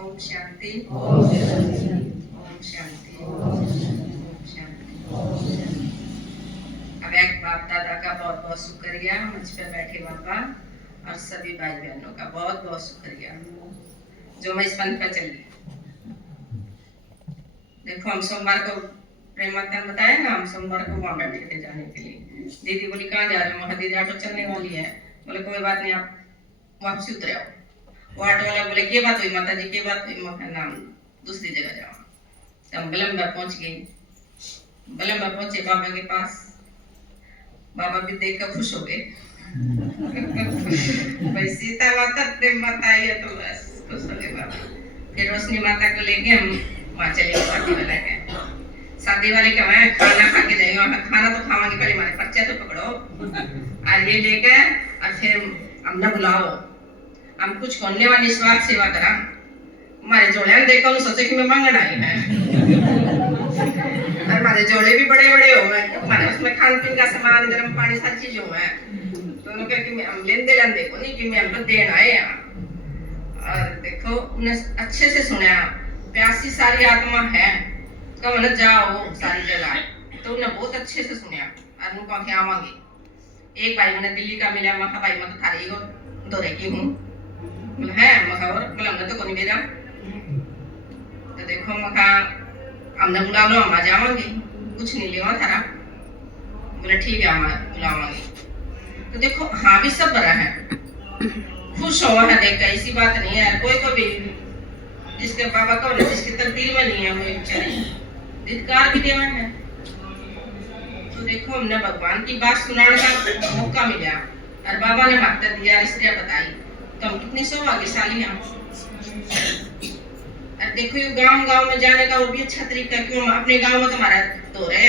ओम शांति। ओम शांति। ओम शांति। ओम ओम शांति। अब एक बाप दादा का बहुत बहुत शुक्रिया, मुझ पे बैठे बाबा और सभी भाई बहनों का बहुत बहुत शुक्रिया जो मैं इस पंथ पर चली। देखो हम सोमवार को प्रेम मतन बताया ना, हम सोमवार को वहाँ बैठे थे जाने के लिए। दीदी बोली कहाँ जा रहे हो? मैं दीदी ऑटो चलने वाली है। बोले कोई बात नहीं, आप वापसी उतरे आओ। वो ऑटो वाला बोले क्या बात हुई माता जी, क्या बात हुई? मैं नाम दूसरी जगह जाओ। तो हम बलम्बर पहुंच गए। बलम्बर पहुंचे बाबा के पास, बाबा भी देखकर खुश हो गए। भाई सीता माता प्रेम माता आई है तो बस खुश हो गए बाबा। फिर रोशनी माता को लेके हम वहाँ चले गए शादी वाले के। शादी वाले के वहाँ खाना खा के जाएंगे, वहाँ खाना तो खावांगे पहले, हमारे पर्चे तो पकड़ो और ये लेके और फिर हमने बुलाओ। हम कुछ होने वाली निस्वार्थ सेवा करा। हमारे जोड़े देखो सोचे कि मैं मांगना आई है। हमारे जोड़े भी बड़े बड़े हो गए, हमारे उसमें खान पीन का सामान, गर्म पानी, सारी चीज हो है। तो उन्होंने कहा कि हम लेन देन देखो नहीं कि मैं हमको देन आए यहाँ। और देखो उन्हें अच्छे से सुना, प्यासी सारी आत्मा है कब न जाओ सारी जगह, तो उन्हें बहुत अच्छे से सुना और उनको आंखें आवांगे। एक भाई मैंने दिल्ली का मिला, मैं भाई मैं तो थारी को दौरे की हूँ। बोले है मैं और बोला हमने तो कोई मेरा। तो देखो मखा हमने बुला लो, हम आ जावांगे, कुछ नहीं लेवा थारा। बोले ठीक है हम बुलावांगे। तो देखो हाँ भी सब बड़ा है, खुश हुआ है देख कर, ऐसी बात नहीं है। कोई को भी जिसके बाबा को जिसकी तकदीर में नहीं है वो बेचारे धिक्कार भी देवा है। तो देखो हमने भगवान की बात सुनाने का मौका मिला और बाबा ने माता दिया, स्त्रियां बताई, तो हम कितनी सौभाग्यशाली हैं। और देखो ये गांव में जाने का और भी अच्छा तरीका, क्यों अपने गांव में तुम्हारा तो रहे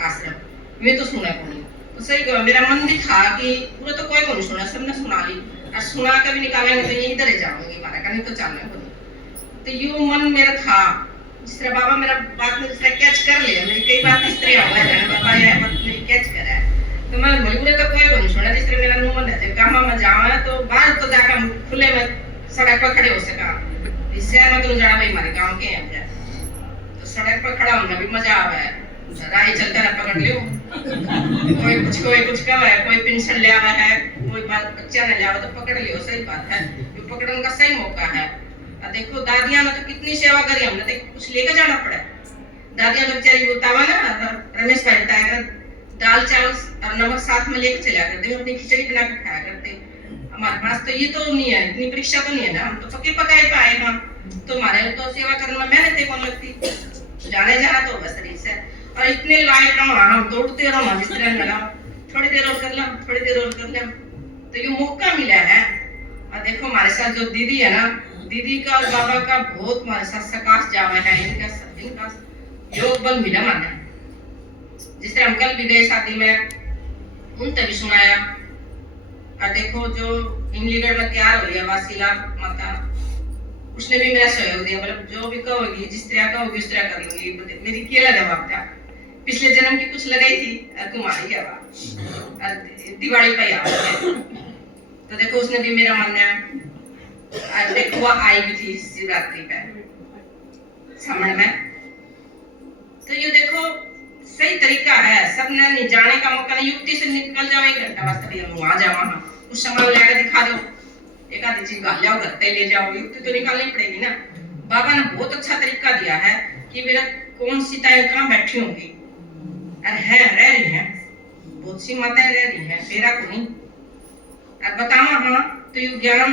आश्रम में तो सुना को नहीं। तो सही कहा, मेरा मन भी था कि पूरा तो कोई को नहीं सुना, सबने सुना ली और सुना कर भी निकालेंगे तो यही इधर जाऊंगी हमारा का, नहीं तो चलने को नहीं। तो यूं मन मेरा था, जिस तरह बाबा मेरा बात में जिस तरह कैच कर लिया, मेरी कई बात इस तरह हुआ है बाबा ये बात मेरी कैच करा है। तो मैं बोले तो कोई को नहीं सुना, जिस तरह मेरा मन है जब गांव में जाऊँ तो बाहर तो जाकर खुले में सड़क पर खड़े हो सका। शहर में तो जाना भाई हमारे गांव के हैं, तो सड़क पर खड़ा होना भी मजा आवा है। राही चलकर पकड़ लियो, कोई कुछ कहा है, कोई पेंशन ले आवा है, कोई बात बच्चा ने ले आवा तो पकड़ लियो, सही बात है, ये पकड़ने का सही मौका है। और देखो दादियां ने तो कितनी सेवा करी, हमने तो कुछ लेकर जाना पड़ा। दादियां तो बेचारी बतावा ना, रमेश भाई बताया दाल चावल और नमक साथ में लेकर चला करते, अपनी खिचड़ी बना कर खाया करते। हमारे पास तो ये तो नहीं है, इतनी परीक्षा तो नहीं है ना, हम तो पके पकाए पाए ना, तो हमारे तो सेवा करने में मेहनत कौन लगती, जाने जाना तो बस रीस है। और इतने लायक रहो हम दौड़ते रहो, जिस तरह लगा थोड़ी देर और कर लें, थोड़ी देर और कर लें, तो ये मौका मिला है। और देखो हमारे साथ जो दीदी है ना, दीदी का और बाबा का बहुत हमारे साथ सकाश जावा है, इनका योग बल मिला माना। जिस तरह हम कल भी गए शादी में, उन तभी सुनाया। और देखो जो इंग्लैंड में तैयार हो रही है वासीला माता, उसने भी मेरा सहयोग दिया, मतलब जो भी कहोगी जिस तरह कहोगी उस तरह कर लूंगी। मेरी केला जवाब था, पिछले जन्म की कुछ लगाई थी तुम्हारी क्या बात, दिवाली पे आ। तो देखो उसने भी मेरा माना। और देखो वो आई भी थी शिवरात्रि पे सामने में। तो ये देखो सही तरीका है, सबने नहीं जाने का मौका नहीं, युक्ति से निकल जाओ, 1 घंटा वास्ते वहां जाओ, कुछ सामान लेकर दिखा दो, एक आधी चीज गाल जाओ, घर पे ले जाओ, युक्ति तो निकालनी पड़ेगी ना। बाबा ने बहुत अच्छा तरीका दिया है कि मेरा कौन सी ताएं कहाँ बैठी होंगी, अरे है रह रही है, बहुत सी माताएं रह रही है, तेरा को नहीं। अब बताओ हाँ, तो ये ज्ञान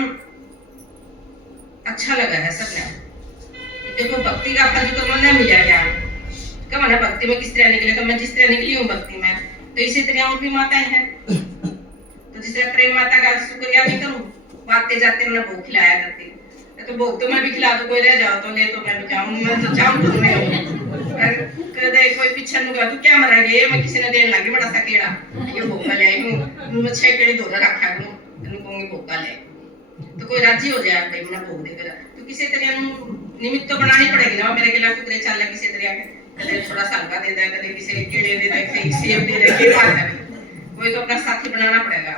अच्छा लगा है सबने। देखो भक्ति का फल तो मन नहीं मिला ज्ञान कब ना, भक्ति में किस तरह निकले, तो मैं जिस तरह निकली हूँ भक्ति में, तो इसी तरह और भी माताएं हैं। तो जिस तरह प्रेम माता का शुक्रिया भी करूँ, आते जाते मैंने भोग खिलाया करती, तो भोग तो मैं भी खिला दूं, कोई रह जाओ तो ले तो मैं भी जाऊं, मैं तो जाऊं तो मैं कदे कोई पीछे नु तू क्या मरेगे, मैं किसी ने देन लगी बड़ा सा केड़ा, ये भोग ले आई हूं, मैं 6 केड़े धोरा रखा हूं, तनु कहूंगी भोग ले, तो कोई राजी हो जाए भाई मैं भोग देकर। तो किसी तरह निमित्त तो बनानी पड़ेगी ना, मेरे खिलाफ कुतरे चल किसी तरह, कदे थोड़ा सा हल्का दे दे, कदे किसी केड़े दे दे, कहीं सेब दे दे, ये बात है, कोई तो अपना साथी बनाना पड़ेगा।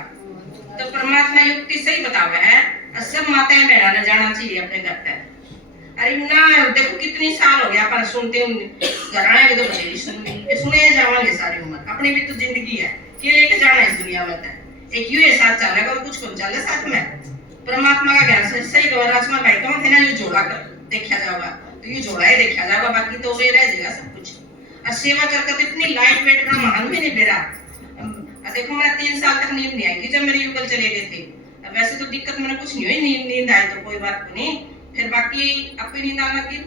तो परमात्मा युक्ति सही बतावे है, सब माताएं बहना ने जाना चाहिए अपने घर पे। अरे ना देखो कितनी साल हो गया अपन सुनते घर आएंगे तो बतेरी सुने जावांगे सारी उम्र, अपनी भी तो जिंदगी है, ये लेके जाना इस दुनिया में था। एक यूं साथ चलेगा और कुछ कौन चले साथ में, परमात्मा का ज्ञान से सही कहो राजकुमार भाई कौन थे ना, ये जोड़ा कर देखा जाएगा तो ये जोड़ा ही देखा जाएगा, बाकी तो वे रह जाएगा सब कुछ। और सेवा करके तो इतनी लाइट वेट का महान भी नहीं बेरा। देखो मैं 3 साल तक नींद नहीं आई जब मेरे युगल चले गए थे, वैसे तो दिक्कत मैंने कुछ नहीं हुई, नींद आई तो कोई बात नहीं, फिर बाकी अपनी नींद आने लगी,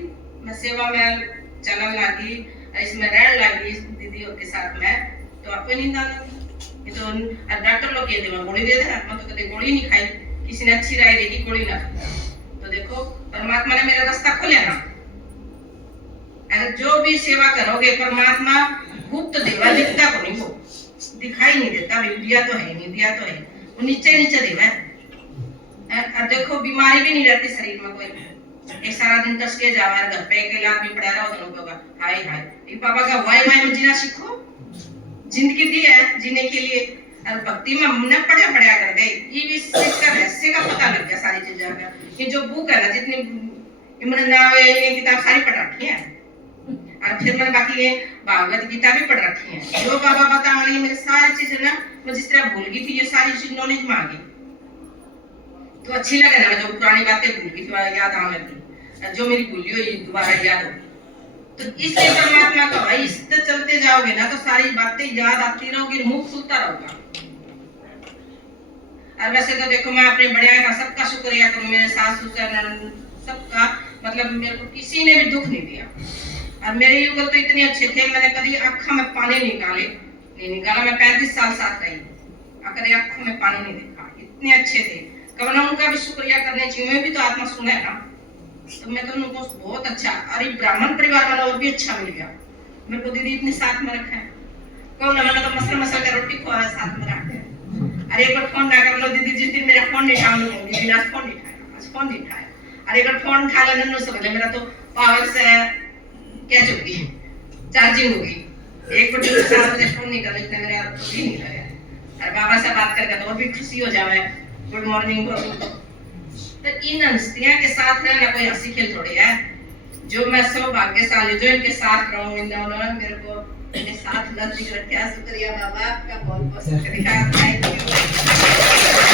मैं सेवा में चलने लगी, इसमें रहने लगी दीदी के साथ में, तो अपनी नींद आने लगी। ये तो डॉक्टर लोग कहते हैं गोली दे दे, मैं तो कभी गोली नहीं खाई, किसी ने अच्छी राय दी कि गोली ना खाओ। तो देखो परमात्मा ने मेरा रास्ता खोला ना, अगर जो भी सेवा करोगे परमात्मा गुप्त देवा, दिखता को नहीं, वो दिखाई नहीं देता, दिया तो है नहीं, दिया तो है, वो नीचे नीचे देवा है। अब देखो बीमारी भी नहीं रहती शरीर में कोई, एक सारा दिन टस के जावा घर पे एक आदमी पड़ा रहा हो तो होगा हाय हाय, ये पापा का वाई वाई में जीना सीखो, जिंदगी दी है जीने के लिए, और भक्ति में हमने पढ़ा कर गए, ये भी इसका रहस्य का पता लग गया सारी चीजों का। ये जो बुक है ना, जितनी इमन नाम ये किताब सारी पढ़ रखी है, और फिर मैंने बाकी ये भागवत गीता भी पढ़ रखी है, जो बाबा बता रही मेरी सारी चीजें ना, मैं जिस तरह भूल गई थी ये सारी चीज नॉलेज में आ गई, तो अच्छी लगे ना, जो पुरानी बातें भूल गई थी याद आने लगी, जो मेरी भूली हुई दोबारा याद हो। तो इसलिए परमात्मा का भाई इससे चलते जाओगे ना तो सारी बातें याद आती रहोगी, मुंह खुलता रहेगा। और वैसे तो देखो मैं अपने बड़े का सबका शुक्रिया करूं, मेरे सास ससुर सबका, मतलब मेरे को किसी ने भी दुख नहीं दिया, और मेरे युगल तो इतने अच्छे थे, मैंने कभी आंखों में पानी नहीं निकाला, मैं 35 साल साथ रही, कभी आंखों में पानी नहीं देखा, इतने अच्छे थे। कब ना उनका भी शुक्रिया करने चाहिए, मैं भी तो आत्मा सुना है ना, तो मैं तो उनको बहुत अच्छा, अरे ब्राह्मण परिवार वाला और भी अच्छा मिल गया मेरे को, दीदी इतने साथ में रखा है, कौन ना, मैंने तो मसल का रोटी खुआ साथ में रखा है। अरे एक बार फोन ना कर लो दीदी, जिस दिन मेरा फोन नहीं उठाऊंगी दीदी आज फोन नहीं उठाया, आज फोन नहीं उठाया, अरे एक बार फोन उठा लेने नो समझ ले, मेरा तो पावर से क्या चुकी चार्जिंग होगी, एक बार 4 बजे फोन नहीं कर लेते मेरे यार तो भी नहीं लगा, अरे बाबा से बात करके तो और भी खुशी हो जावे, गुड मॉर्निंग बोलो। तो इन हस्तियां के साथ रहना कोई हंसी खेल थोड़ी है, जो मैं सौभाग्यशाली जो इनके साथ रहूं, इन्होंने मेरे को मेरे साथ नजदीक रखा, शुक्रिया बाबा आपका बहुत बहुत शुक्रिया, थैंक यू।